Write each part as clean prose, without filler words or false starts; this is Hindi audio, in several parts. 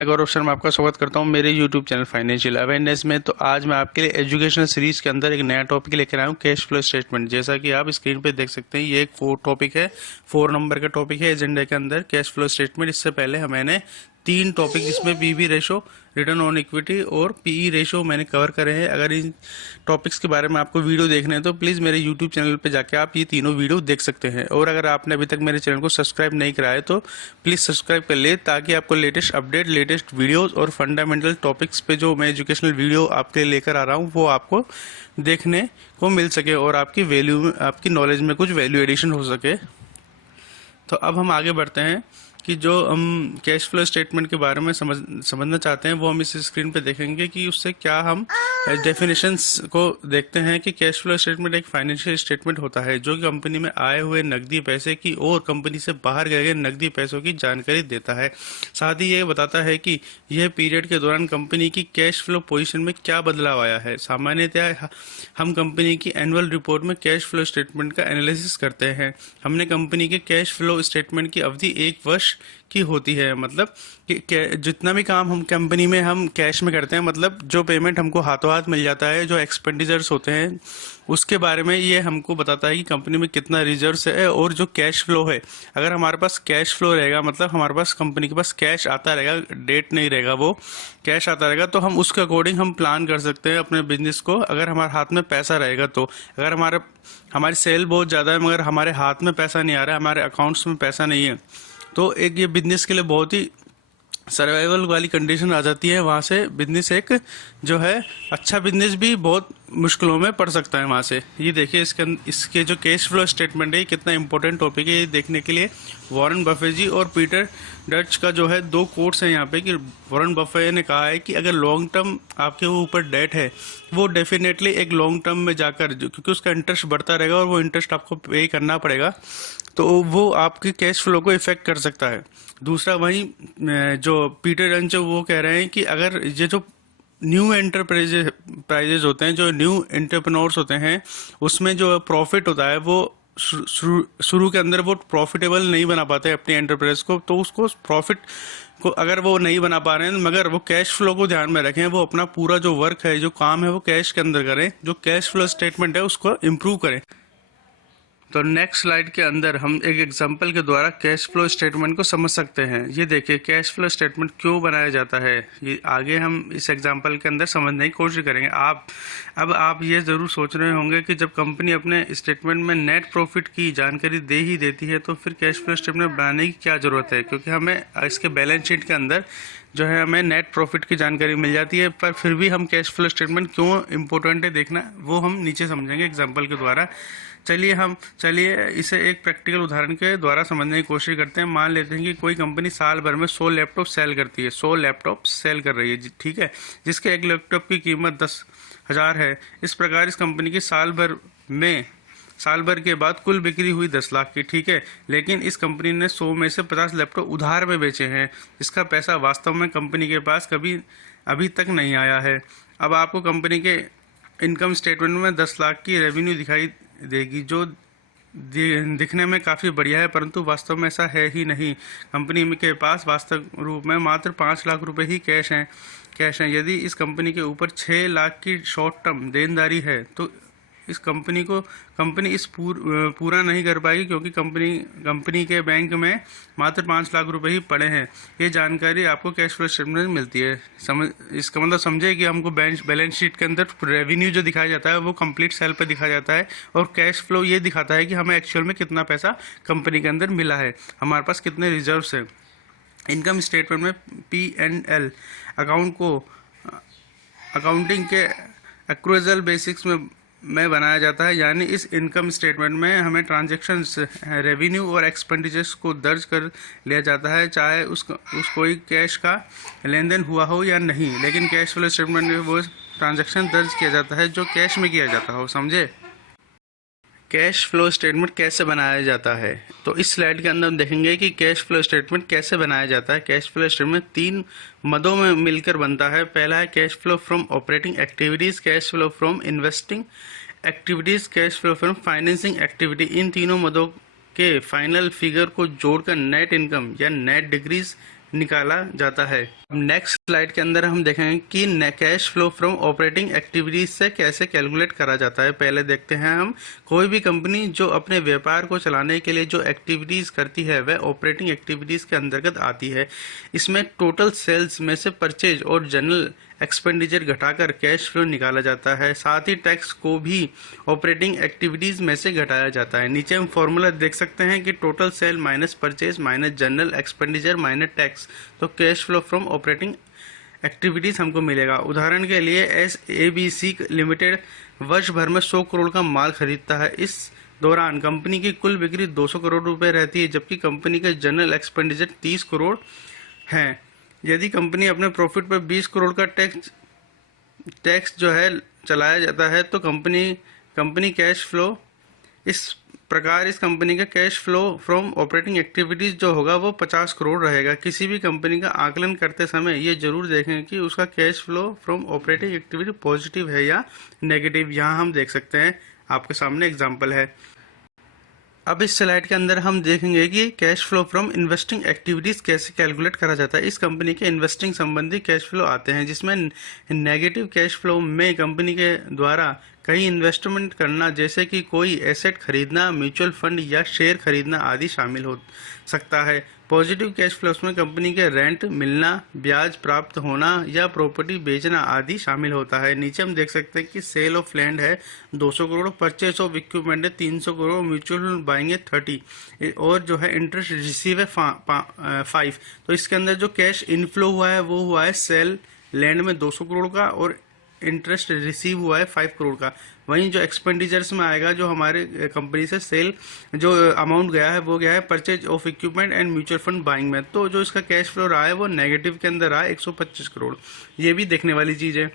मैं गौरव शर्मा आपका स्वागत करता हूं मेरे YouTube चैनल फाइनेंशियल अवेयरनेस में। तो आज मैं आपके लिए एजुकेशनल सीरीज के अंदर एक नया टॉपिक लेकर आया हूं, कैश फ्लो स्टेटमेंट। जैसा कि आप स्क्रीन पे देख सकते हैं, ये एक 4 टॉपिक है, 4 नंबर का टॉपिक है एजेंडा के अंदर, कैश फ्लो स्टेटमेंट। इससे पहले मैंने 3 टॉपिक जिसमें PV ratio, return on equity और पीई रेशो मैंने कवर करे हैं। अगर इन टॉपिक्स के बारे में आपको वीडियो देखने हैं तो प्लीज़ मेरे यूट्यूब चैनल पे जाके आप ये तीनों वीडियो देख सकते हैं। और अगर आपने अभी तक मेरे चैनल को सब्सक्राइब नहीं कराया है तो प्लीज़ सब्सक्राइब कर ले, ताकि आपको लेटेस्ट अपडेट, लेटेस्ट वीडियोज़ और फंडामेंटल टॉपिक्स पे जो मैं एजुकेशनल वीडियो आपके लिए लेकर आ रहा हूँ वो आपको देखने को मिल सके और आपकी वैल्यू, आपकी नॉलेज में कुछ वैल्यू एडिशन हो सके। तो अब हम आगे बढ़ते हैं कि जो हम कैश फ्लो स्टेटमेंट के बारे में समझना चाहते हैं वो हम इस स्क्रीन पे देखेंगे कि उससे क्या हम डेफिनेशंस को देखते हैं कि कैश फ्लो स्टेटमेंट एक फाइनेंशियल स्टेटमेंट होता है जो कि कंपनी में आए हुए नकदी पैसे की और कंपनी से बाहर गए नकदी पैसों की जानकारी देता है। साथ ही ये बताता है कि यह पीरियड के दौरान कंपनी की कैश फ्लो पोजीशन में क्या बदलाव आया है। सामान्यतः हम कंपनी की एनुअल रिपोर्ट में कैश फ्लो स्टेटमेंट का एनालिसिस करते हैं। हमने कंपनी के कैश फ्लो स्टेटमेंट की अवधि 1 वर्ष की होती है। मतलब कि जितना भी काम हम कंपनी में हम कैश में करते हैं, मतलब जो पेमेंट हमको हाथों हाथ मिल जाता है, जो एक्सपेंडिचर्स होते हैं, उसके बारे में ये हमको बताता है कि कंपनी में कितना रिजर्व्स है। और जो कैश फ्लो है, अगर हमारे पास कैश फ्लो रहेगा, मतलब हमारे पास कंपनी के पास कैश आता रहेगा, डेट नहीं रहेगा, वो कैश आता रहेगा, तो हम उसके अकॉर्डिंग हम प्लान कर सकते हैं अपने बिजनेस को। अगर हमारे हाथ में पैसा रहेगा तो अगर हमारी सेल बहुत ज़्यादा है मगर हमारे हाथ में पैसा नहीं आ रहा है, हमारे अकाउंट्स में पैसा नहीं है, तो एक ये बिजनेस के लिए बहुत ही सर्वाइवल वाली कंडीशन आ जाती है। वहाँ से बिजनेस एक जो है अच्छा बिजनेस भी बहुत मुश्किलों में पड़ सकता है वहाँ से। ये देखिए इसके जो कैश फ्लो स्टेटमेंट है, कितना इंपॉर्टेंट टॉपिक है ये देखने के लिए। वॉरेन बफे जी और पीटर डच का जो है 2 कोट्स हैं यहाँ पे कि वॉरेन बफे ने कहा है कि अगर लॉन्ग टर्म आपके ऊपर डेट है, वो डेफिनेटली एक लॉन्ग टर्म में जाकर, क्योंकि उसका इंटरेस्ट बढ़ता रहेगा और वो इंटरेस्ट आपको पे करना पड़ेगा, तो वो आपके कैश फ्लो को इफेक्ट कर सकता है। दूसरा वहीं जो पीटर डंच वो कह रहे हैं कि अगर ये जो न्यू एंटरप्राइजेज होते हैं, जो न्यू एंटरप्रेन्योर्स होते हैं, उसमें जो प्रॉफिट होता है वो शुरू के अंदर वो प्रॉफिटेबल नहीं बना पाते अपनी एंटरप्राइज को, तो उसको प्रॉफिट को अगर वो नहीं बना पा रहे हैं, मगर वो कैश फ्लो को ध्यान में रखें, वो अपना पूरा जो वर्क है, जो काम है, वो कैश के अंदर करें, जो कैश फ्लो स्टेटमेंट है उसको इम्प्रूव करें। तो नेक्स्ट स्लाइड के अंदर हम एक एग्जांपल के द्वारा कैश फ्लो स्टेटमेंट को समझ सकते हैं। ये देखिए कैश फ्लो स्टेटमेंट क्यों बनाया जाता है, ये आगे हम इस एग्जांपल के अंदर समझने की कोशिश करेंगे। आप ये ज़रूर सोच रहे होंगे कि जब कंपनी अपने स्टेटमेंट में नेट प्रॉफिट की जानकारी दे ही देती है तो फिर कैश फ्लो स्टेटमेंट बनाने की क्या ज़रूरत है, क्योंकि हमें इसके बैलेंस शीट के अंदर जो है हमें नेट प्रॉफिट की जानकारी मिल जाती है। पर फिर भी हम कैश फ्लो स्टेटमेंट क्यों इम्पोर्टेंट है देखना, वो हम नीचे समझेंगे एग्जाम्पल के द्वारा। चलिए इसे एक प्रैक्टिकल उदाहरण के द्वारा समझने की कोशिश करते हैं। मान लेते हैं कि कोई कंपनी साल भर में 100 लैपटॉप सेल करती है, 100 लैपटॉप सेल कर रही है, ठीक है, जिसके एक लैपटॉप की कीमत 10,000 है। इस प्रकार इस कंपनी की साल भर के बाद कुल बिक्री हुई 10 लाख की, ठीक है, लेकिन इस कंपनी ने 100 में से 50 लैपटॉप उधार में बेचे हैं। इसका पैसा वास्तव में कंपनी के पास अभी तक नहीं आया है। अब आपको कंपनी के इनकम स्टेटमेंट में 10 लाख की रेवेन्यू दिखाई देगी, जो दिखने में काफ़ी बढ़िया है, परंतु वास्तव में ऐसा है ही नहीं। कंपनी के पास वास्तव रूप में मात्र 5 लाख रुपए ही कैश हैं। यदि इस कंपनी के ऊपर 6 लाख की शॉर्ट टर्म देनदारी है तो इस कंपनी इस पूरा नहीं कर पाएगी, क्योंकि कंपनी के बैंक में मात्र 5 लाख रुपए ही पड़े हैं। ये जानकारी आपको कैश फ्लो स्टेटमेंट में मिलती है। इसका मतलब समझे कि हमको बैलेंस शीट के अंदर रेवेन्यू जो दिखाया जाता है वो कंप्लीट सेल पे दिखाया जाता है, और कैश फ्लो ये दिखाता है कि हमें एक्चुअल में कितना पैसा कंपनी के अंदर मिला है, हमारे पास कितने रिजर्व्स हैं। इनकम स्टेटमेंट में P&L अकाउंट को अकाउंटिंग के एक्रूजल बेसिक्स में बनाया जाता है, यानी इस इनकम स्टेटमेंट में हमें ट्रांजैक्शंस, रेवेन्यू और एक्सपेंडिचर्स को दर्ज कर लिया जाता है, चाहे कोई कैश का लेन देन हुआ हो या नहीं, लेकिन कैश फ्लो स्टेटमेंट में वो ट्रांजैक्शन दर्ज किया जाता है जो कैश में किया जाता हो, समझे। कैश फ्लो स्टेटमेंट कैसे बनाया जाता है, तो इस स्लाइड के अंदर हम देखेंगे कि कैश फ्लो स्टेटमेंट कैसे बनाया जाता है। कैश फ्लो स्टेटमेंट 3 मदों में मिलकर बनता है। पहला है cash flow from operating activities, cash flow from investing activities, cash flow from financing activity. इन तीनों मदों के फाइनल फिगर को जोड़कर नेट इनकम या नेट डिक्रीज निकाला जाता है। नेक्स्ट स्लाइड के अंदर हम देखेंगे कि cash flow from operating activities से कैसे कैलकुलेट करा जाता है। पहले देखते हैं हम, कोई भी कंपनी जो अपने व्यापार को चलाने के लिए जो एक्टिविटीज करती है वह ऑपरेटिंग एक्टिविटीज के अंतर्गत आती है। इसमें टोटल सेल्स में से परचेज और जनरल एक्सपेंडिचर घटाकर कैश फ्लो निकाला जाता है। साथ ही टैक्स को भी ऑपरेटिंग एक्टिविटीज में से घटाया जाता है। नीचे हम फॉर्मूला देख सकते हैं कि total sale minus purchase minus general expenditure minus tax, तो cash flow from operating activities हमको मिलेगा। उदाहरण के लिए SABC लिमिटेड वर्ष भर में 100 करोड़ का माल खरीदता है। इस दौरान कंपनी की कुल बिक्री 200 करोड़ रुपए रहती है, जबकि कंपनी के जनरल एक्सपेंडिचर 30 करोड़ हैं। यदि कंपनी अपने प्रॉफिट पर 20 करोड़ का टैक्स जो है चलाया जाता है तो कंपनी कैश फ्लो इस प्रकार इस कंपनी का cash flow from operating activities जो होगा वो 50 करोड़ रहेगा। किसी भी कंपनी का आकलन करते समय ये जरूर देखें कि उसका cash flow from operating activity positive है या नेगेटिव। यहाँ हम देख सकते हैं, आपके सामने एग्जाम्पल है। अब इस स्लाइड के अंदर हम देखेंगे कि cash flow from investing activities कैसे कैलकुलेट करा जाता है। इस कंपनी के इन्वेस्टिंग संबंधी कैश फ्लो आते हैं, जिसमें नेगेटिव कैश फ्लो में कंपनी के द्वारा कई इन्वेस्टमेंट करना, जैसे कि कोई एसेट खरीदना, म्यूचुअल फंड या शेयर खरीदना आदि शामिल हो सकता है। पॉजिटिव कैश फ्लोस में कंपनी के रेंट मिलना, ब्याज प्राप्त होना या प्रॉपर्टी बेचना आदि शामिल होता है। नीचे हम देख सकते हैं कि सेल ऑफ लैंड है 200 करोड़, परचेस ऑफ इक्विपमेंट है 300 करोड़, म्यूचुअल फंड बाइंग है 30 और जो है इंटरेस्ट रिसीव है 5। तो इसके अंदर जो कैश इनफ्लो हुआ है वो हुआ है सेल लैंड में 200 करोड़ का और इंटरेस्ट रिसीव हुआ है 5 करोड़ का। वहीं जो एक्सपेंडिचर्स में आएगा, जो हमारे कंपनी से सेल जो अमाउंट गया है वो गया है purchase of equipment and mutual fund buying में। तो जो इसका कैश फ्लो रहा है वो नेगेटिव के अंदर रहा है 125 करोड़। ये भी देखने वाली चीज है।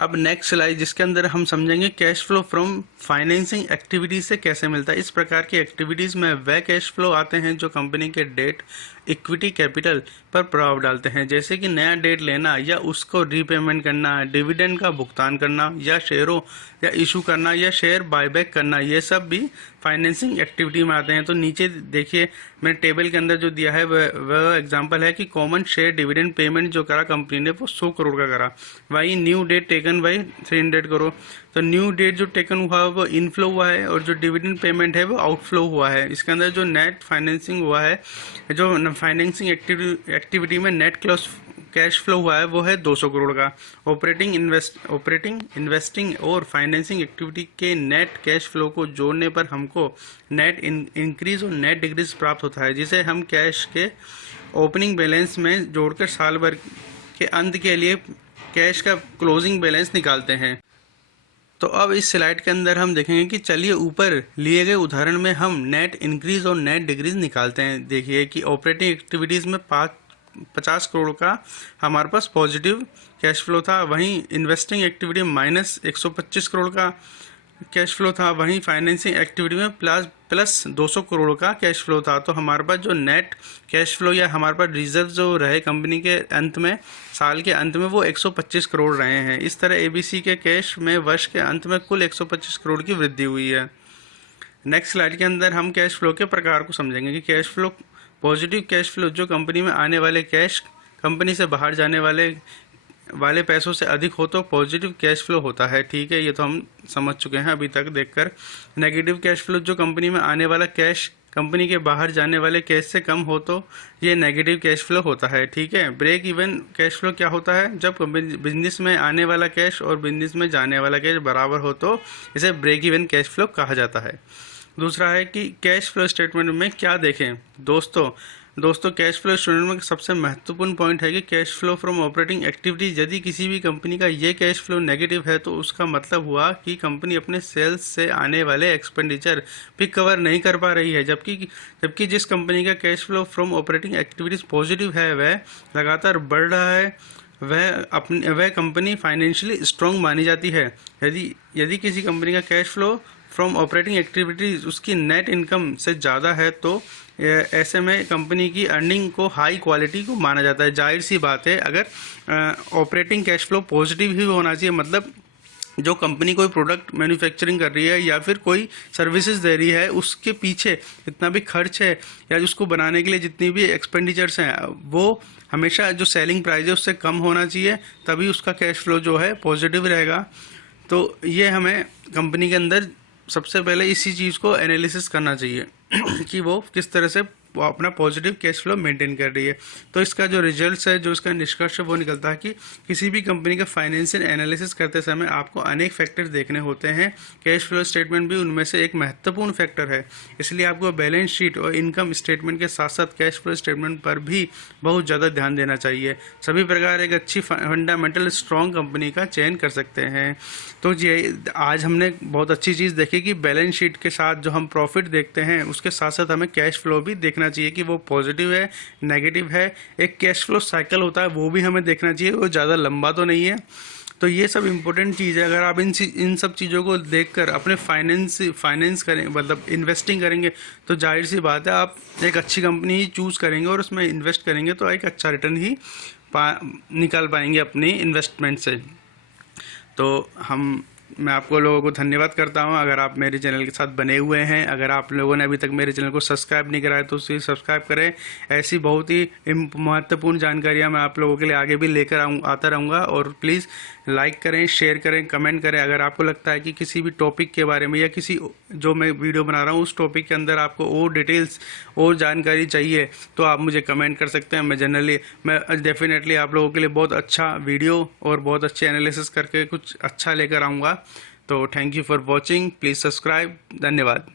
अब नेक्स्ट स्लाइड, जिसके अंदर हम समझेंगे cash flow from financing activities से कैसे मिलता है। इस प्रकार की एक्टिविटीज में वह कैश फ्लो आते हैं जो कंपनी के डेट, इक्विटी कैपिटल पर प्रभाव डालते हैं, जैसे कि नया डेट लेना या उसको रीपेमेंट करना, डिविडेंड का भुगतान करना या शेयरों या इशू करना या शेयर बायबैक करना, ये सब भी फाइनेंसिंग एक्टिविटी में आते हैं। तो नीचे देखिए, मैंने टेबल के अंदर जो दिया है वह एग्जांपल है कि कॉमन शेयर डिविडेंड पेमेंट जो करा कंपनी ने वो 100 करोड़ का करा। वही new debt taken by 300 crore. तो न्यू डेट जो टेकन हुआ है वो इनफ्लो हुआ है और जो डिविडेंड पेमेंट है वो आउटफ्लो हुआ है। इसके अंदर जो नेट फाइनेंसिंग हुआ है, जो फाइनेंसिंग एक्टिविटी में नेट कैश फ्लो हुआ है वो है 200 करोड़ का। ऑपरेटिंग, इन्वेस्टिंग और फाइनेंसिंग एक्टिविटी के नेट कैश फ्लो को जोड़ने पर हमको नेट इंक्रीज और नेट डिक्रीज प्राप्त होता है, जिसे हम कैश के ओपनिंग बैलेंस में जोड़कर साल भर के अंत के लिए कैश का क्लोजिंग बैलेंस निकालते हैं। तो अब इस स्लाइड के अंदर हम देखेंगे कि चलिए ऊपर लिए गए उदाहरण में हम नेट इंक्रीज और नेट डिक्रीज निकालते हैं। देखिए कि ऑपरेटिंग एक्टिविटीज में 50 करोड़ का हमारे पास पॉजिटिव कैश फ्लो था, वहीं इन्वेस्टिंग एक्टिविटी माइनस 125 करोड़ का कैश फ्लो था, वहीं फाइनेंसिंग एक्टिविटी में प्लस 200 करोड़ का कैश फ्लो था। तो हमारे पास जो नेट कैश फ्लो या हमारे पास रिजर्व जो रहे कंपनी के अंत में, साल के अंत में, वो 125 करोड़ रहे हैं। इस तरह ABC के कैश में वर्ष के अंत में कुल 125 करोड़ की वृद्धि हुई है। नेक्स्ट स्लाइड के अंदर हम कैश फ्लो के प्रकार को समझेंगे कि cash flow, positive cash flow जो कंपनी में आने वाले कैश कंपनी से बाहर जाने वाले पैसों से अधिक हो तो पॉजिटिव कैश फ्लो होता है। ठीक है, ये तो हम समझ चुके हैं अभी तक देखकर। नेगेटिव कैश फ्लो जो कंपनी में आने वाला कैश कंपनी के बाहर जाने वाले कैश से कम हो तो ये नेगेटिव कैश फ्लो होता है। ठीक है, ब्रेक इवन कैश फ्लो क्या होता है, जब बिजनेस में आने वाला कैश और बिजनेस में जाने वाला कैश बराबर हो तो इसे ब्रेक इवन कैश फ्लो कहा जाता है। दूसरा है कि कैश फ्लो स्टेटमेंट में क्या देखें। दोस्तों कैश फ्लो स्टेटमेंट में सबसे महत्वपूर्ण पॉइंट है कि cash flow from operating activities. यदि किसी भी कंपनी का ये कैश फ्लो नेगेटिव है तो उसका मतलब हुआ कि कंपनी अपने सेल्स से आने वाले एक्सपेंडिचर भी कवर नहीं कर पा रही है, जबकि जिस कंपनी का cash flow from operating activities positive है वह लगातार बढ़ रहा है, वह कंपनी फाइनेंशियली स्ट्रांग मानी जाती है। यदि किसी कंपनी का cash flow from operating activities उसकी नेट इनकम से ज़्यादा है तो ऐसे में कंपनी की अर्निंग को हाई क्वालिटी को माना जाता है। जाहिर सी बात है, अगर ऑपरेटिंग कैश फ्लो पॉजिटिव ही होना चाहिए, मतलब जो कंपनी कोई प्रोडक्ट मैन्युफैक्चरिंग कर रही है या फिर कोई सर्विसेज दे रही है, उसके पीछे जितना भी खर्च है या उसको बनाने के लिए जितनी भी एक्सपेंडिचर्स हैं, वो हमेशा जो सेलिंग प्राइस है उससे कम होना चाहिए, तभी उसका कैश फ्लो जो है पॉजिटिव रहेगा। तो ये हमें कंपनी के अंदर सबसे पहले इसी चीज़ को एनालिसिस करना चाहिए कि वो किस तरह से वो अपना पॉजिटिव कैश फ्लो मेंटेन कर रही है। तो इसका जो रिजल्ट्स है, जो इसका निष्कर्ष है, वो निकलता है कि किसी भी कंपनी का फाइनेंशियल एनालिसिस करते समय आपको अनेक फैक्टर्स देखने होते हैं। कैश फ्लो स्टेटमेंट भी उनमें से एक महत्वपूर्ण फैक्टर है। इसलिए आपको बैलेंस शीट और इनकम स्टेटमेंट के साथ साथ कैश फ्लो स्टेटमेंट पर भी बहुत ज़्यादा ध्यान देना चाहिए। सभी प्रकार एक अच्छी फंडामेंटल स्ट्रॉन्ग कंपनी का चयन कर सकते हैं। तो ये आज हमने बहुत अच्छी चीज़ देखी कि बैलेंस शीट के साथ जो हम प्रॉफिट देखते हैं, उसके साथ साथ हमें कैश फ्लो भी देखना चाहिए कि वो पॉजिटिव है, नेगेटिव है। एक कैश फ्लो साइकिल होता है, वो भी हमें देखना चाहिए, वो ज़्यादा लंबा तो नहीं है। तो ये सब इंपॉर्टेंट चीज़ है। अगर आप इन सब चीज़ों को देखकर अपने फाइनेंस करें, मतलब इन्वेस्टिंग करेंगे, तो जाहिर सी बात है आप एक अच्छी कंपनी ही चूज़ करेंगे और उसमें इन्वेस्ट करेंगे तो एक अच्छा रिटर्न ही निकाल पाएंगे अपनी इन्वेस्टमेंट से। तो मैं आपको लोगों को धन्यवाद करता हूं। अगर आप मेरे चैनल के साथ बने हुए हैं, अगर आप लोगों ने अभी तक मेरे चैनल को सब्सक्राइब नहीं करा है तो उसे सब्सक्राइब करें। ऐसी बहुत ही महत्वपूर्ण जानकारियां मैं आप लोगों के लिए आगे भी लेकर आता रहूँगा। और प्लीज़ लाइक करें, शेयर करें, कमेंट करें। अगर आपको लगता है कि किसी भी टॉपिक के बारे में या किसी जो मैं वीडियो बना रहा हूँ उस टॉपिक के अंदर आपको और डिटेल्स और जानकारी चाहिए तो आप मुझे कमेंट कर सकते हैं। मैं डेफिनेटली आप लोगों के लिए बहुत अच्छा वीडियो और बहुत अच्छे एनालिसिस करके कुछ अच्छा लेकर आऊँगा। तो thank you for watching, please subscribe. धन्यवाद।